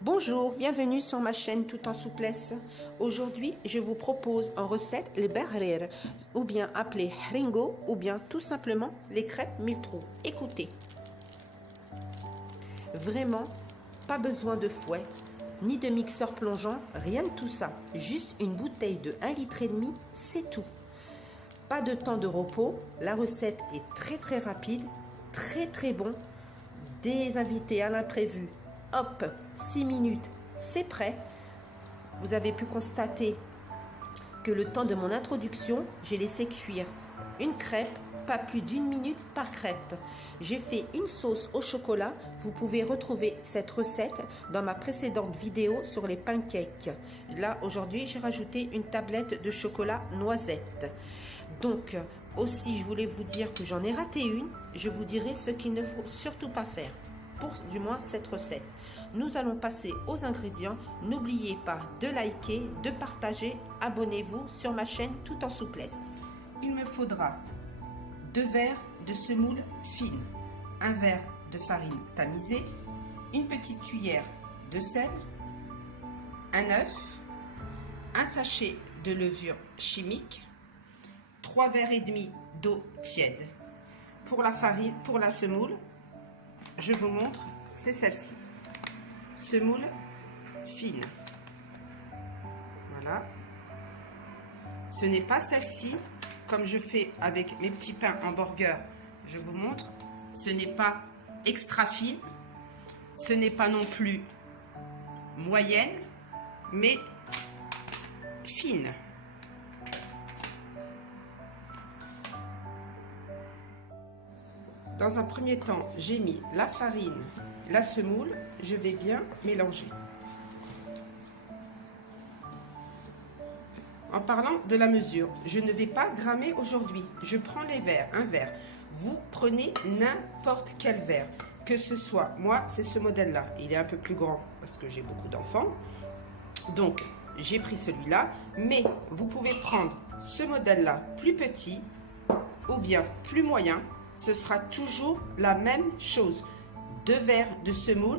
Bonjour, bienvenue sur ma chaîne Tout en souplesse. Aujourd'hui, je vous propose en recette les berrer, ou bien appelés ringo, ou bien tout simplement les crêpes mille trous. Écoutez, vraiment, pas besoin de fouet, ni de mixeur plongeant, rien de tout ça. Juste une bouteille de 1,5 litre, c'est tout. Pas de temps de repos, la recette est très rapide, très bon. Des invités à l'imprévu, hop, 6 minutes, c'est prêt. Vous avez pu constater que le temps de mon introduction, j'ai laissé cuire une crêpe, pas plus d'1 minute par crêpe. J'ai fait une sauce au chocolat. Vous pouvez retrouver cette recette dans ma précédente vidéo sur les pancakes. Là, aujourd'hui, j'ai rajouté une tablette de chocolat noisette. Donc, aussi, je voulais vous dire que j'en ai raté une. Je vous dirai ce qu'il ne faut surtout pas faire pour du moins cette recette. Nous allons passer aux ingrédients. N'oubliez pas de liker, de partager. Abonnez-vous sur ma chaîne Tout en souplesse. Il me faudra 2 verres de semoule fine, 1 verre de farine tamisée, une petite cuillère de sel, un œuf, un sachet de levure chimique, 3 verres et demi d'eau tiède. Pour la farine, pour la semoule, je vous montre, c'est celle-ci. Semoule fine. Voilà. Ce n'est pas celle-ci, comme je fais avec mes petits pains hamburger. Je vous montre, ce n'est pas extra fine, ce n'est pas non plus moyenne, mais fine. Dans un premier temps, j'ai mis la farine, la semoule, je vais bien mélanger. En parlant de la mesure, je ne vais pas grammer aujourd'hui. Je prends les verres, un verre. Vous prenez n'importe quel verre, que ce soit, moi c'est ce modèle-là. Il est un peu plus grand parce que j'ai beaucoup d'enfants. Donc, j'ai pris celui-là, mais vous pouvez prendre ce modèle-là plus petit ou bien plus moyen. Ce sera toujours la même chose. 2 verres de semoule,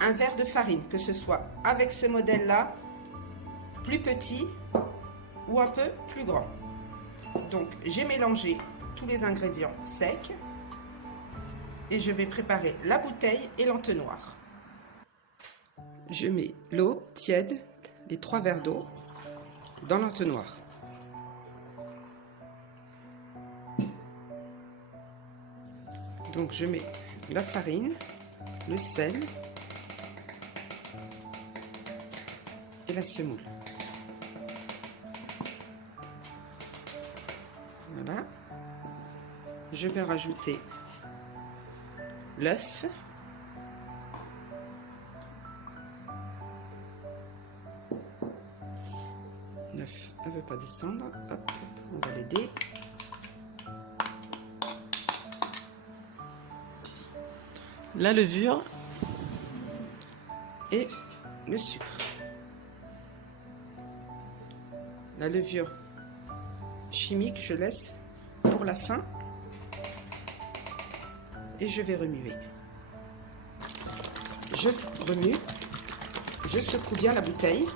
1 verre de farine, que ce soit avec ce modèle-là, plus petit ou un peu plus grand. Donc, j'ai mélangé tous les ingrédients secs et je vais préparer la bouteille et l'entonnoir. Je mets l'eau tiède, les 3 verres d'eau, dans l'entonnoir. Donc je mets la farine, le sel et la semoule. Voilà. Je vais rajouter l'œuf. L'œuf ne veut pas descendre. Hop, on va l'aider. La levure et le sucre. La levure chimique, je laisse pour la fin et je vais remuer. Je remue, je secoue bien la bouteille.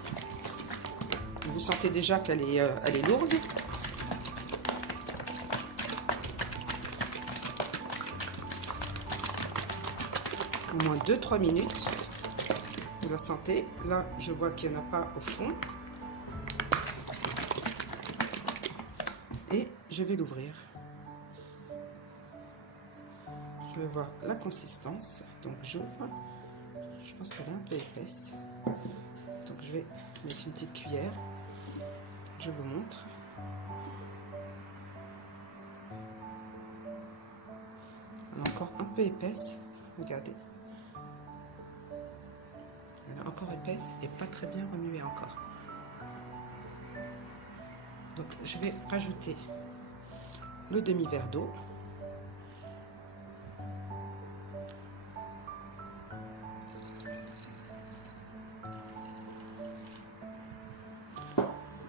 Vous sentez déjà qu'elle est lourde. Au moins 2-3 minutes. Vous la sentez. Là, je vois qu'il n'y en a pas au fond. Et je vais l'ouvrir. Je vais voir la consistance. Donc, j'ouvre. Je pense qu'elle est un peu épaisse. Donc, je vais mettre une petite cuillère. Je vous montre. Elle est encore un peu épaisse. Regardez. Elle est encore épaisse et pas très bien remuée encore. Donc je vais rajouter le demi-verre d'eau.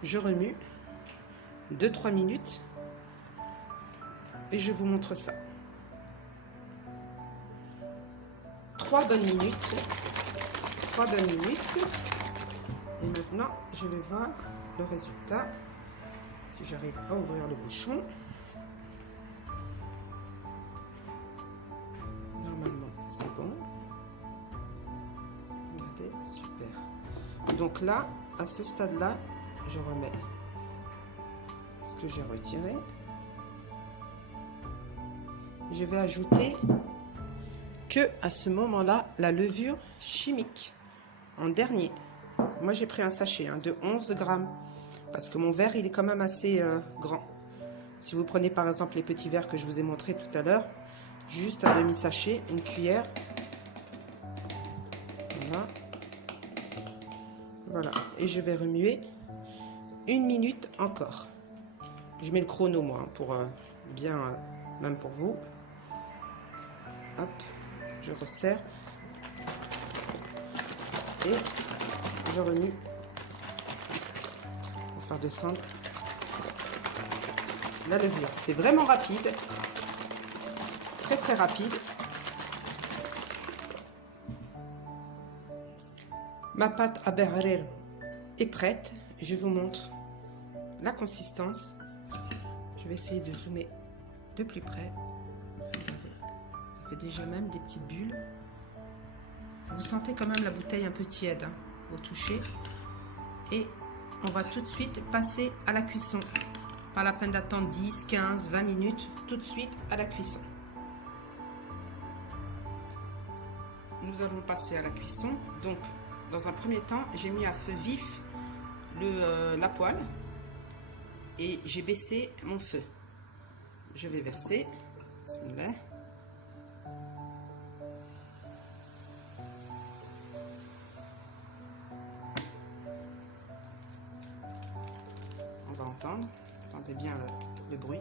Je remue 2-3 minutes et je vous montre ça. 3 bonnes minutes 3 bonnes minutes. Et maintenant, je vais voir le résultat. Si j'arrive à ouvrir le bouchon. Normalement, c'est bon. Regardez, super. Donc là, à ce stade-là, je remets ce que j'ai retiré. Je vais ajouter que à ce moment-là, la levure chimique en dernier. Moi, j'ai pris un sachet de 11 grammes parce que mon verre, il est quand même assez grand. Si vous prenez par exemple les petits verres que je vous ai montré tout à l'heure, juste un demi-sachet, une cuillère. Voilà. Voilà. Et je vais remuer 1 minute encore. Je mets le chrono, moi, pour bien, même pour vous. Hop, je resserre. Et je remue pour faire descendre la levure. C'est vraiment rapide. Très très rapide. Ma pâte à berrer est prête. Je vous montre la consistance. Je vais essayer de zoomer de plus près. Regardez, ça fait déjà même des petites bulles. Vous sentez quand même la bouteille un peu tiède au toucher. Et on va tout de suite passer à la cuisson. Pas la peine d'attendre 10, 15, 20 minutes. Tout de suite à la cuisson. Nous allons passer à la cuisson. Donc, dans un premier temps, j'ai mis à feu vif la poêle. Et j'ai baissé mon feu. Je vais verser. Bismillah. On va entendre. Entendez bien le bruit.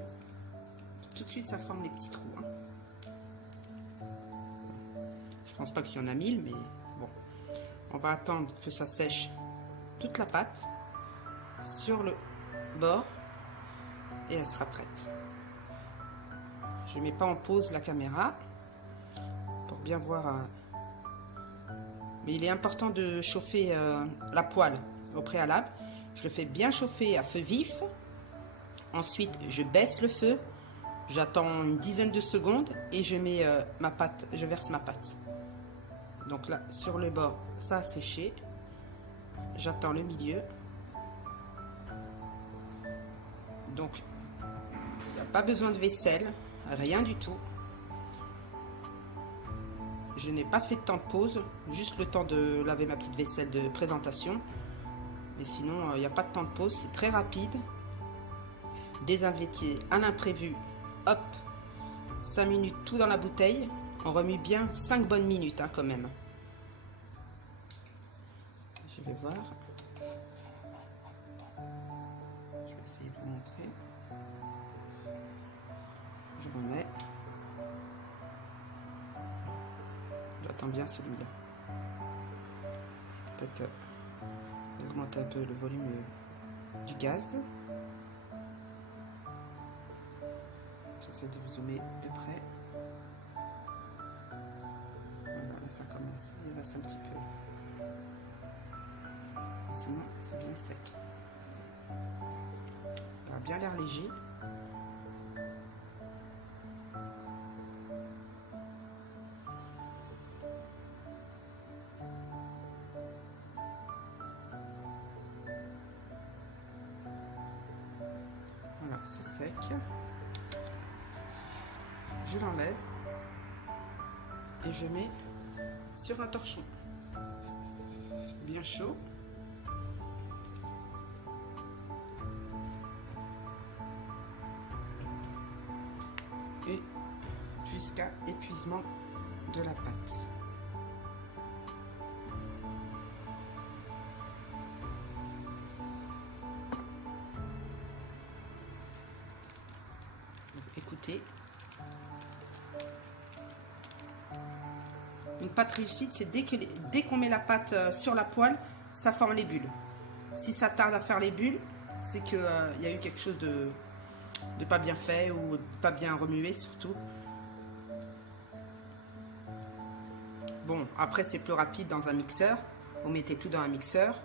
Tout de suite, ça forme des petits trous. Je pense pas qu'il y en a 1000, mais bon. On va attendre que ça sèche toute la pâte sur le bord. Et elle sera prête. Je ne mets pas en pause la caméra pour bien voir. Mais il est important de chauffer la poêle au préalable. Je le fais bien chauffer à feu vif. Ensuite, je baisse le feu. J'attends une dizaine de secondes et je mets ma pâte. Je verse ma pâte. Donc là, sur le bord, ça a séché. J'attends le milieu. Donc, il n'y a pas besoin de vaisselle, rien du tout. Je n'ai pas fait de temps de pause, juste le temps de laver ma petite vaisselle de présentation. Mais sinon, il n'y a pas de temps de pause, c'est très rapide. Désinvêtir à l'imprévu, hop, 5 minutes tout dans la bouteille. On remue bien 5 bonnes minutes quand même. Je vais voir. Je vais essayer de vous montrer. Je remets. J'attends bien celui-là. Peut-être augmenter un peu le volume du gaz. J'essaie de vous zoomer de près. Voilà, là ça commence. Il reste un petit peu. Et sinon, c'est bien sec. Ça a bien l'air léger. Voilà, c'est sec. Je l'enlève et je mets sur un torchon bien chaud. Et jusqu'à épuisement de la pâte. Donc, écoutez. Une pâte réussite, c'est dès qu'on met la pâte sur la poêle, ça forme les bulles. Si ça tarde à faire les bulles, c'est qu'il y a eu quelque chose de pas bien fait ou pas bien remué surtout. Bon, après c'est plus rapide dans un mixeur, vous mettez tout dans un mixeur.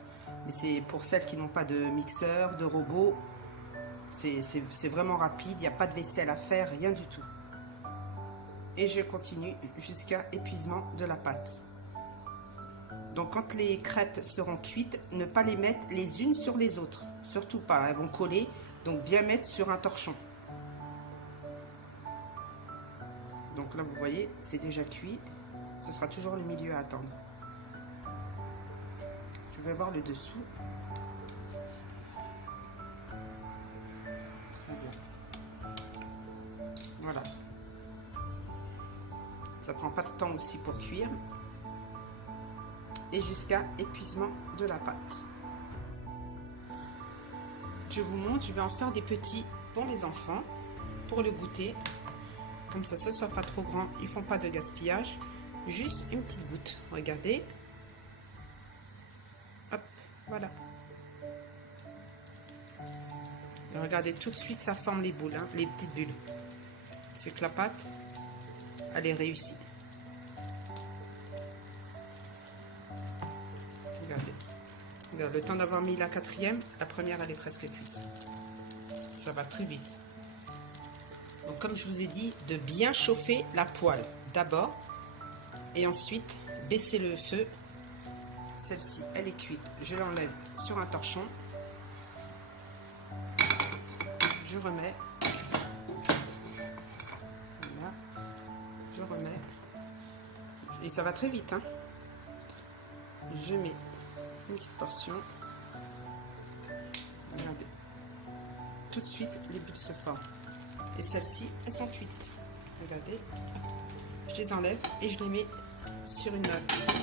Mais c'est pour celles qui n'ont pas de mixeur, de robot. C'est vraiment rapide, il n'y a pas de vaisselle à faire, rien du tout. Et je continue jusqu'à épuisement de la pâte. Donc quand les crêpes seront cuites, ne pas les mettre les unes sur les autres. Surtout pas, elles vont coller. Donc bien mettre sur un torchon. Donc là vous voyez, c'est déjà cuit. Ce sera toujours le milieu à attendre. Je vais voir le dessous. Très bien. Voilà. Ça prend pas de temps aussi pour cuire. Et jusqu'à épuisement de la pâte. Je vous montre, je vais en faire des petits pour les enfants, pour le goûter. Comme ça, ce soit pas trop grand, ils font pas de gaspillage. Juste une petite goutte, regardez. Hop, voilà. Et regardez, tout de suite, ça forme les boules, hein, les petites bulles. C'est que la pâte, elle est réussie. Regardez. Regarde, le temps d'avoir mis la quatrième, la première, elle est presque cuite. Ça va très vite. Donc, comme je vous ai dit, de bien chauffer la poêle d'abord. Et ensuite, baisser le feu. Celle-ci, elle est cuite. Je l'enlève sur un torchon. Je remets. Voilà. Je remets. Et ça va très vite, hein. Je mets une petite portion. Regardez. Tout de suite, les bulles se forment. Et celles-ci, elles sont cuites. Regardez. Je les enlève et je les mets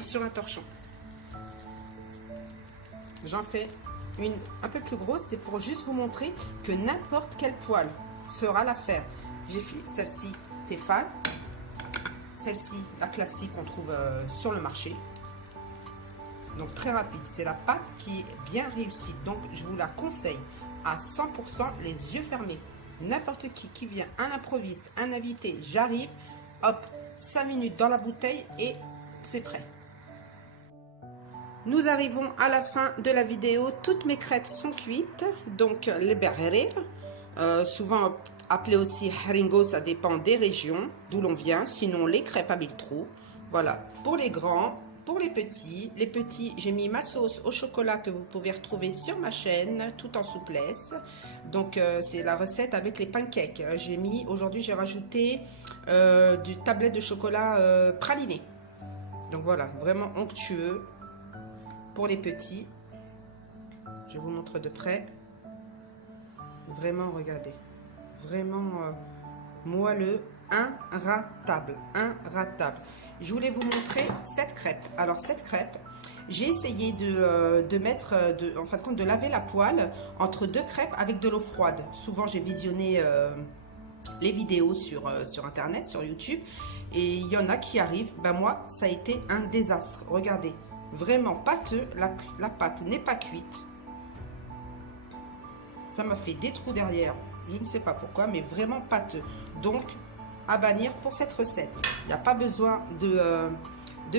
sur un torchon. J'en fais une un peu plus grosse, c'est pour juste vous montrer que n'importe quelle poêle fera l'affaire. J'ai fait celle-ci Tefal, celle-ci la classique qu'on trouve sur le marché. Donc très rapide, c'est la pâte qui est bien réussie. Donc je vous la conseille à 100% les yeux fermés. N'importe qui vient, un improviste, un invité, j'arrive, hop, 5 minutes dans la bouteille et c'est prêt. Nous arrivons à la fin de la vidéo. Toutes mes crêpes sont cuites. Donc les berherir, souvent appelées aussi haringo, ça dépend des régions d'où l'on vient. Sinon les crêpes à mille trous. Voilà, pour les grands, pour les petits. Les petits, j'ai mis ma sauce au chocolat que vous pouvez retrouver sur ma chaîne, tout en souplesse. Donc c'est la recette avec les pancakes. J'ai mis, aujourd'hui j'ai rajouté du tablette de chocolat praliné. Donc voilà, vraiment onctueux. Pour les petits, je vous montre de près. Vraiment, regardez. Vraiment moelleux, inratable. Inratable. Je voulais vous montrer cette crêpe. Alors, cette crêpe, j'ai essayé de mettre, en fin de compte, de laver la poêle entre deux crêpes avec de l'eau froide. Souvent, j'ai visionné les vidéos sur Internet, sur YouTube. Et il y en a qui arrivent. Ben moi, ça a été un désastre. Regardez. Vraiment pâteux, la pâte n'est pas cuite. Ça m'a fait des trous derrière. Je ne sais pas pourquoi, mais vraiment pâteux. Donc, à bannir pour cette recette. Il n'y a pas besoin de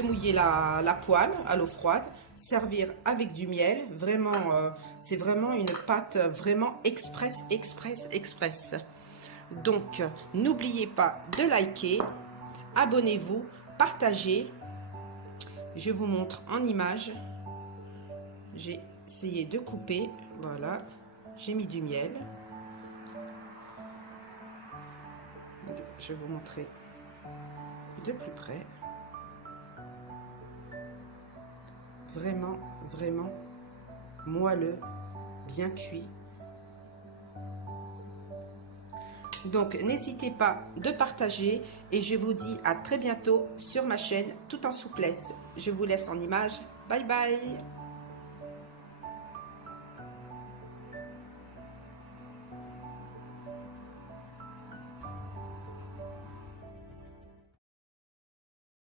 mouiller la poêle à l'eau froide. Servir avec du miel. Vraiment, c'est vraiment une pâte vraiment express. Donc, n'oubliez pas de liker, abonnez-vous, partagez. Je vous montre en image. J'ai essayé de couper. Voilà. J'ai mis du miel. Je vais vous montrer de plus près. Vraiment, vraiment moelleux, bien cuit. Donc, n'hésitez pas de partager et je vous dis à très bientôt sur ma chaîne, tout en souplesse. Je vous laisse en image. Bye bye!